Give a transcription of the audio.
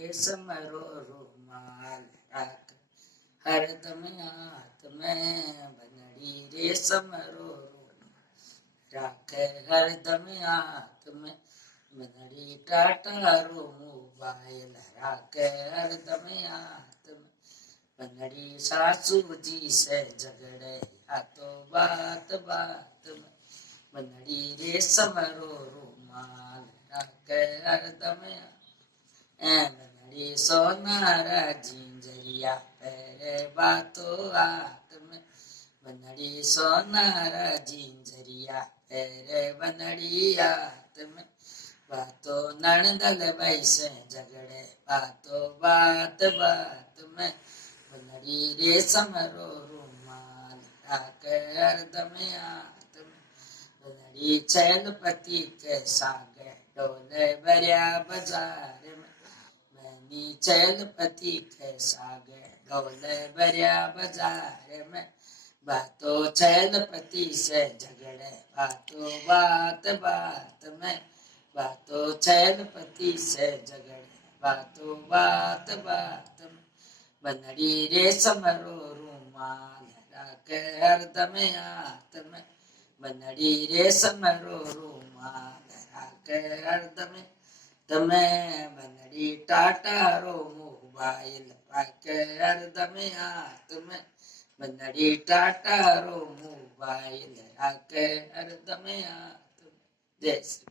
રેશમ row રૂમાલ રાખ હરદમ હાથ મેં બંદડી રેશમ રો રાખે હરદમ હાથ મેં બંદડી ટાટા રો મોબાઈલ રાખે હરદમ હાથ મેં બંદડી સાસુજી સે ઝગડે આ તો બાત બાત મેં બંદડી રેશમ રો રૂમાલ રાખે હરદમ બંદડી સોનારા ઝીંઝરિયા પહેરે બાતો હાથ મેં બંદડી સોનારા ઝીંઝરિયા પહેરે બંદડી હાથ મેં બાતો નણદલ વૈસે ઝગડે બાતો બાત બાત મેં બંદડી રેશમ રો રૂમાલ રાખે હરદમ હાથ મેં બંદડી छैलपति के सागे डोले भरिया बाजार में मैनी छैलपति के सागे डोले भरिया बाजार में बातों छैलपति से झगड़े बातों बात बात में बातों छैलपति से झगड़े बातों बात बात में बनड़ी रेशम रो रूमाल राखे हरदम हाथ में બંદડી રેશમ રો રૂમાલ રાખે હરદમ તમે બંદડી ટાટા રો મોબાઈલ રાખે હરદમ હાથ મેં બંદડી ટાટા રો મોબાઈલ રાખે હરદમ હાથ જય શ્રી